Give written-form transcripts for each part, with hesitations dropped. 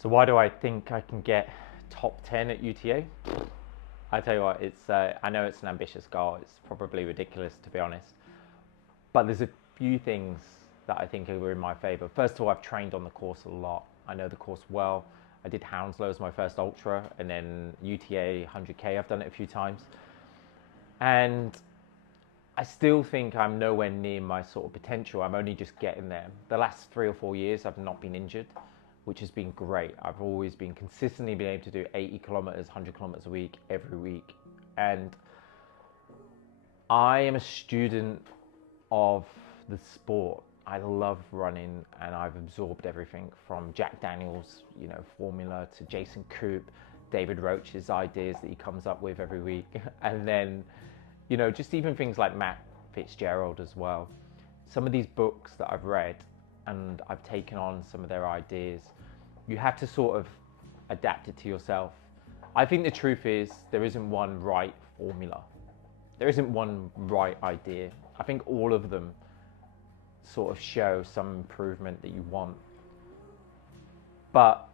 So why do I think I can get top 10 at UTA? I tell you what, I know it's an ambitious goal. It's probably ridiculous, to be honest. But there's a few things that I think are in my favour. First of all, I've trained on the course a lot. I know the course well. I did Hounslow as my first ultra, and then UTA 100K. I've done it a few times. And I still think I'm nowhere near my sort of potential. I'm only just getting there. The last 3 or 4 years, I've not been injured, which has been great. I've always been consistently been able to do 80 kilometers, 100 kilometers a week, every week. And I am a student of the sport. I love running, and I've absorbed everything from Jack Daniels, formula, to Jason Koop, David Roach's ideas that he comes up with every week. And then, just even things like Matt Fitzgerald as well. Some of these books that I've read and I've taken on some of their ideas, you have to sort of adapt it to yourself. I think the truth is there isn't one right formula. There isn't one right idea. I think all of them sort of show some improvement that you want. But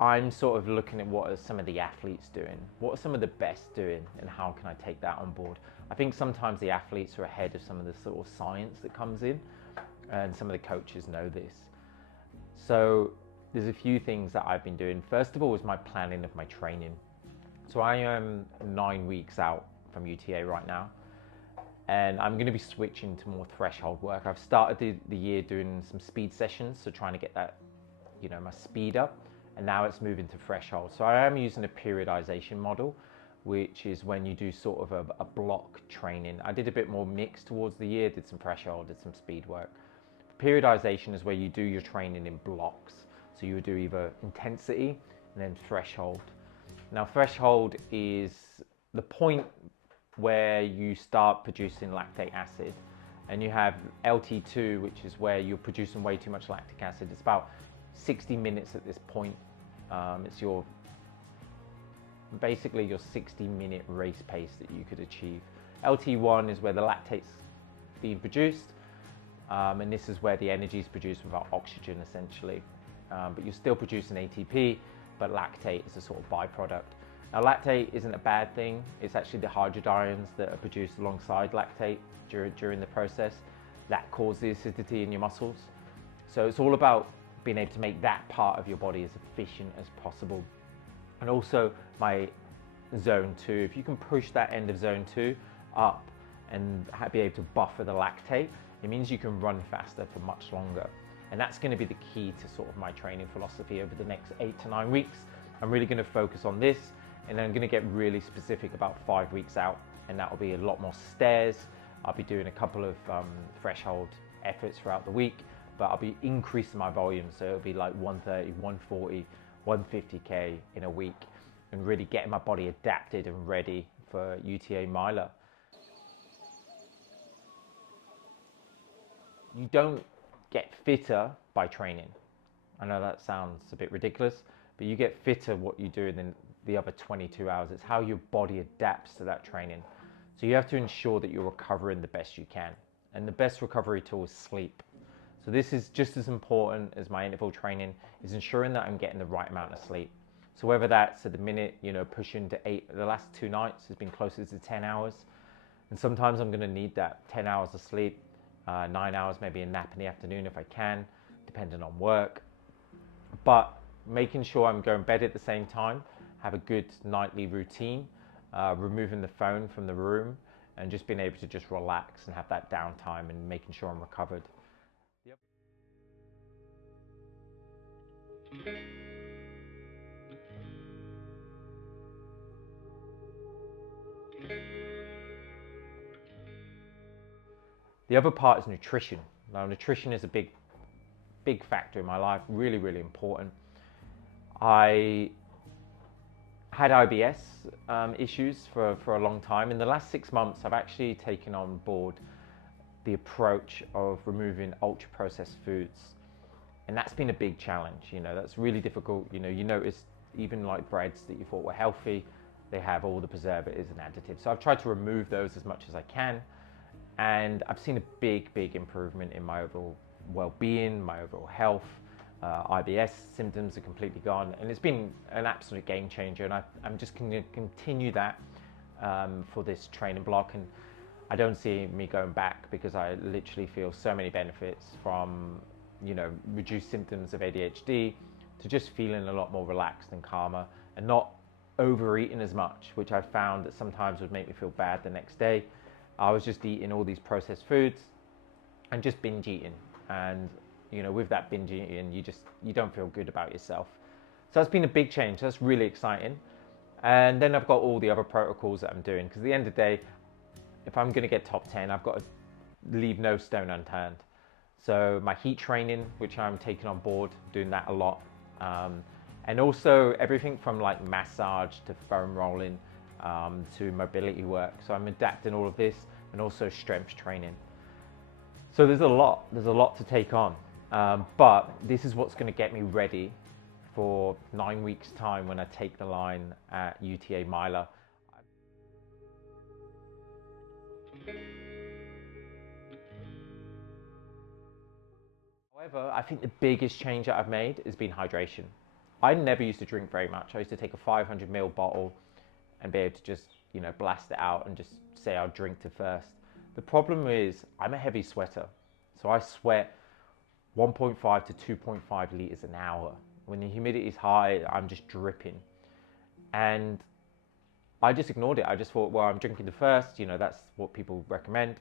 I'm sort of looking at what are some of the athletes doing, what are some of the best doing, and how can I take that on board. I think sometimes the athletes are ahead of some of the sort of science that comes in, and some of the coaches know this. So there's a few things that I've been doing. First of all is my planning of my training. So I am 9 weeks out from UTA right now, and I'm going to be switching to more threshold work. I've started the year doing some speed sessions, so trying to get that, my speed up, and now it's moving to threshold. So I am using a periodization model, which is when you do sort of a block training. I did a bit more mixed towards the year, did some threshold, did some speed work. Periodization is where you do your training in blocks. So you would do either intensity and then threshold. Now threshold is the point where you start producing lactate acid, and you have LT2, which is where you're producing way too much lactic acid. It's about 60 minutes at this point. It's basically your 60-minute race pace that you could achieve. LT1 is where the lactate's being produced, and this is where the energy is produced without oxygen, essentially. But you're still producing ATP, but lactate is a sort of byproduct. Now lactate isn't a bad thing. It's actually the hydrodions that are produced alongside lactate during the process that cause the acidity in your muscles. So it's all about being able to make that part of your body as efficient as possible. And also my zone 2, if you can push that end of zone 2 up and be able to buffer the lactate, it means you can run faster for much longer. And that's going to be the key to sort of my training philosophy over the next 8 to 9 weeks. I'm really going to focus on this, and then I'm going to get really specific about 5 weeks out, and that will be a lot more stairs. I'll be doing a couple of threshold efforts throughout the week, but I'll be increasing my volume, so it'll be like 130, 140, 150K in a week, and really getting my body adapted and ready for UTA miler. You don't get fitter by training. I know that sounds a bit ridiculous, but you get fitter what you do in the other 22 hours. It's how your body adapts to that training. So you have to ensure that you're recovering the best you can. And the best recovery tool is sleep. So this is just as important as my interval training, is ensuring that I'm getting the right amount of sleep. So whether that's at the minute, pushing to 8, the last 2 nights has been closer to 10 hours. And sometimes I'm gonna need that 10 hours of sleep, 9 hours, maybe a nap in the afternoon if I can, depending on work. But making sure I'm going to bed at the same time, have a good nightly routine, removing the phone from the room, and just being able to just relax and have that downtime and making sure I'm recovered. The other part is nutrition. Now, nutrition is a big factor in my life, really, really important. I had IBS issues for a long time. In the last 6 months, I've actually taken on board the approach of removing ultra-processed foods. And that's been a big challenge, that's really difficult. You notice even like breads that you thought were healthy, they have all the preservatives and additives. So I've tried to remove those as much as I can. And I've seen a big improvement in my overall well-being, my overall health, IBS symptoms are completely gone, and it's been an absolute game changer. And I'm just going to continue that for this training block, and I don't see me going back, because I literally feel so many benefits from, you know, reduced symptoms of ADHD to just feeling a lot more relaxed and calmer, and not overeating as much, which I found that sometimes would make me feel bad the next day. I was just eating all these processed foods and just binge eating, and you know, with that binge eating, you don't feel good about yourself. So that's been a big change. That's really exciting. And then I've got all the other protocols that I'm doing, because at the end of the day, if I'm going to get top 10, I've got to leave no stone unturned. So my heat training, which I'm taking on board, doing that a lot. And also everything from like massage to foam rolling to mobility work. So I'm adapting all of this, and also strength training. So there's a lot to take on. But this is what's going to get me ready for 9 weeks time when I take the line at UTA Miler. However, I think the biggest change that I've made has been hydration. I never used to drink very much. I used to take a 500 ml bottle and be able to just, you know, blast it out and just say I'll drink to first. The problem is I'm a heavy sweater. So I sweat 1.5 to 2.5 liters an hour. When the humidity is high, I'm just dripping. And I just ignored it. I just thought, well, I'm drinking the first, you know, that's what people recommend.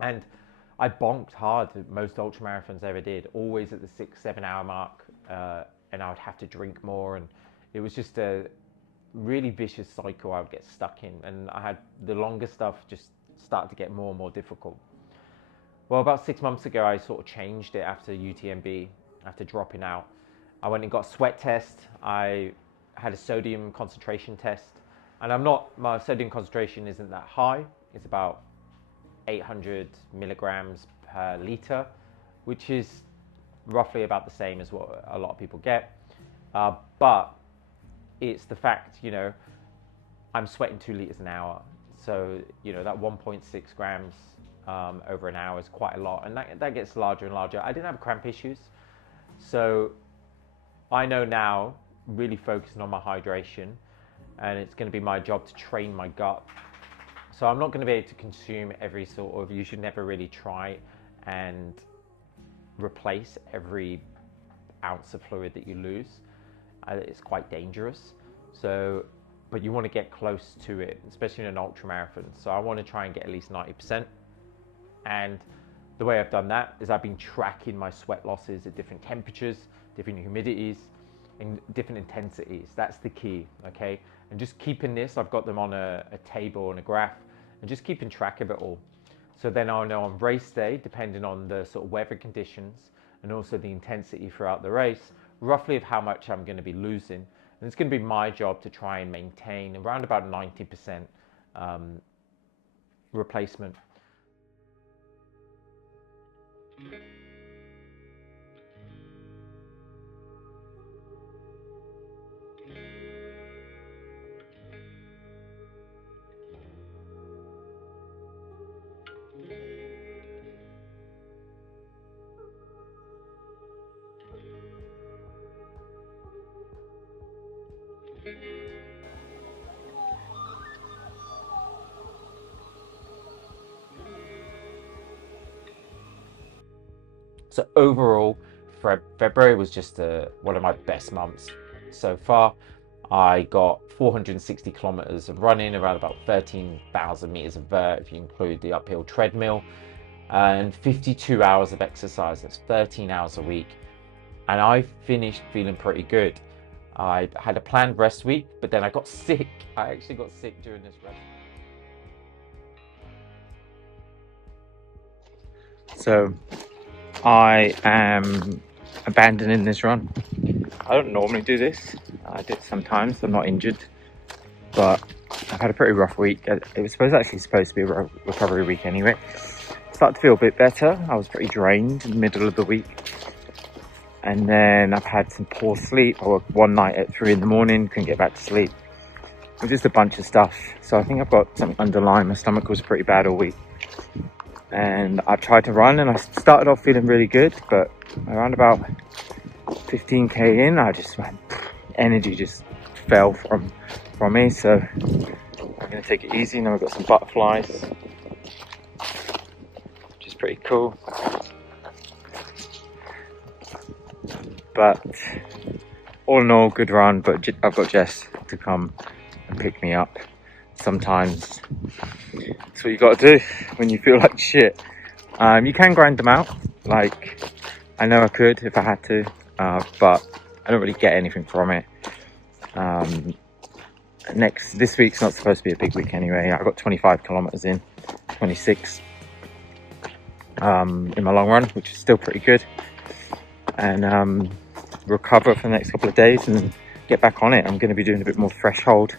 And I bonked hard at most ultramarathons I ever did, always at the 6-7 hour mark. And I would have to drink more. And it was just a really vicious cycle I would get stuck in. And I had the longer stuff just started to get more and more difficult. Well, about 6 months ago, I sort of changed it after UTMB, after dropping out. I went and got a sweat test. I had a sodium concentration test. And my sodium concentration isn't that high. It's about 800 milligrams per liter, which is roughly about the same as what a lot of people get. But it's the fact, you know, I'm sweating 2 liters an hour. So, you know, that 1.6 grams over an hour is quite a lot. And that gets larger and larger. I didn't have cramp issues. So I know now, really focusing on my hydration, and it's going to be my job to train my gut. So I'm not going to be able to consume every sort of, you should never really try and replace every ounce of fluid that you lose. It's quite dangerous. So, but you want to get close to it, especially in an ultra marathon. So I want to try and get at least 90%. And the way I've done that is I've been tracking my sweat losses at different temperatures, different humidities, and different intensities. That's the key, okay? And just keeping this, I've got them on a table and a graph, and just keeping track of it all. So then I'll know on race day, depending on the sort of weather conditions and also the intensity throughout the race, roughly of how much I'm going to be losing. And it's going to be my job to try and maintain around about 90% replacement. So overall, February was just one of my best months so far. I got 460 kilometers of running, around about 13,000 meters of vert if you include the uphill treadmill, and 52 hours of exercise. That's 13 hours a week. And I finished feeling pretty good. I had a planned rest week, but then I got sick. I actually got sick during this rest. So I am abandoning this run. I don't normally do this. I do it sometimes. I'm not injured, but I've had a pretty rough week. It was supposed to be a recovery week anyway. Started to feel a bit better. I was pretty drained in the middle of the week. And then I've had some poor sleep. I woke one night at 3 in the morning, couldn't get back to sleep. It was just a bunch of stuff. So I think I've got something underlying. My stomach was pretty bad all week. And I tried to run and I started off feeling really good, but around about 15k in, I just, my energy just fell from me. So I'm gonna take it easy. Now we've got some butterflies, which is pretty cool. But all in all, good run. But I've got Jess to come and pick me up. Sometimes that's what you got to do when you feel like shit. You can grind them out, like I know I could if I had to, but I don't really get anything from it. This week's not supposed to be a big week anyway. I got 25 kilometers in, 26 in my long run, which is still pretty good, and recover for the next couple of days and get back on it. I'm going to be doing a bit more threshold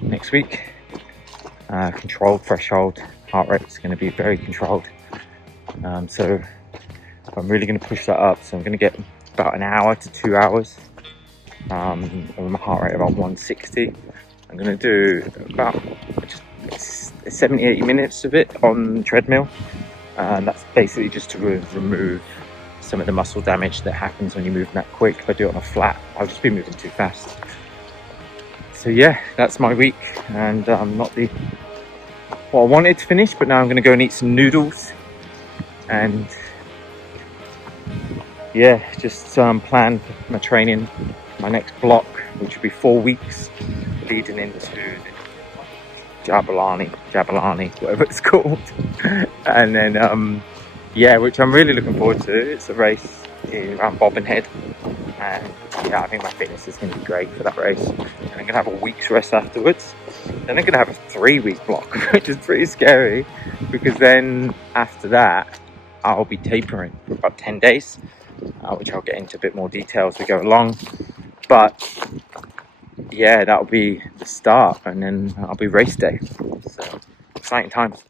next week, controlled threshold. Heart rate's going to be very controlled, so I'm really going to push that up. So I'm going to get about an hour to 2 hours with my heart rate about 160. I'm going to do about just 70-80 minutes of it on the treadmill, and that's basically just to remove some of the muscle damage that happens when you move that quick. If I do it on a flat, I'll just be moving too fast. So yeah, that's my week, and not what I wanted to finish, but now I'm going to go and eat some noodles, and yeah, just plan my training, my next block, which will be 4 weeks leading into Jabalani, whatever it's called. And then yeah, which I'm really looking forward to. It's a race around Bobbin Head, and yeah, I think my fitness is going to be great for that race. And I'm going to have a week's rest afterwards. Then I'm going to have a 3-week block, which is pretty scary, because then after that I'll be tapering for about 10 days, which I'll get into a bit more detail as we go along. But yeah, that'll be the start, and then I'll be race day. So exciting times.